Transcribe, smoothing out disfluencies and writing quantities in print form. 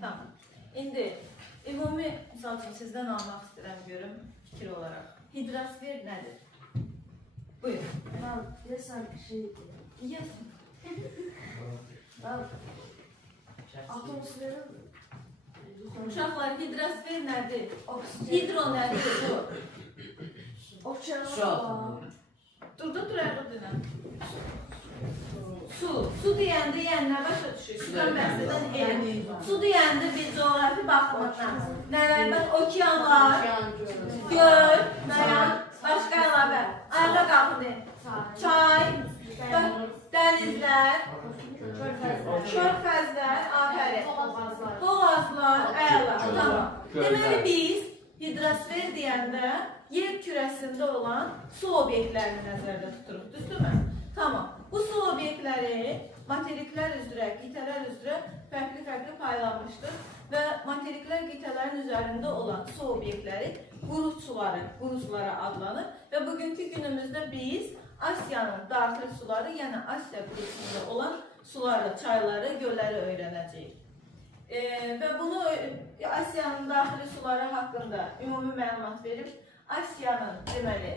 Tamam. İndi ümumi misal üçün sizdən almaq istəyirəm görüm fikir olaraq. Hidrosfer nədir? Buyur. Ben desem şey Yazın. ben atmosferin Uşaqlar, hidrosfer nədir? oksijen Hidro nədir? Su. okyanus Su altında. Dur ayağı dinlə. Su deyəndə yəni nə başa düşür? Sudan bəhs edən elm. Su deyəndə bir coğrafi baxımdan nələr var? Okeanlar, göl, başqa əlavə. Ayağa qalxın deyin. Çay, dənizlər, körfəzlər, afərin. Boğazlar, əla. Tamam. Deməli biz hidrosfer deyəndə yer kürəsində olan su obyektlərini nəzərdə tuturuq. Düzdürmü? Tamam. Bu su obyektləri materiklər üzrə, qitələr üzrə fərqli paylanmışdır və materiklər qitələrin üzərində olan su obyektləri quruçulara adlanır və bugünkü günümüzdə biz Asiyanın daxil suları, yəni Asiya qurucusunda olan suları, çayları, gölləri öyrənəcəyik. Və bunu Asiyanın daxili suları haqqında ümumi məlumat verib, Asiyanın deməli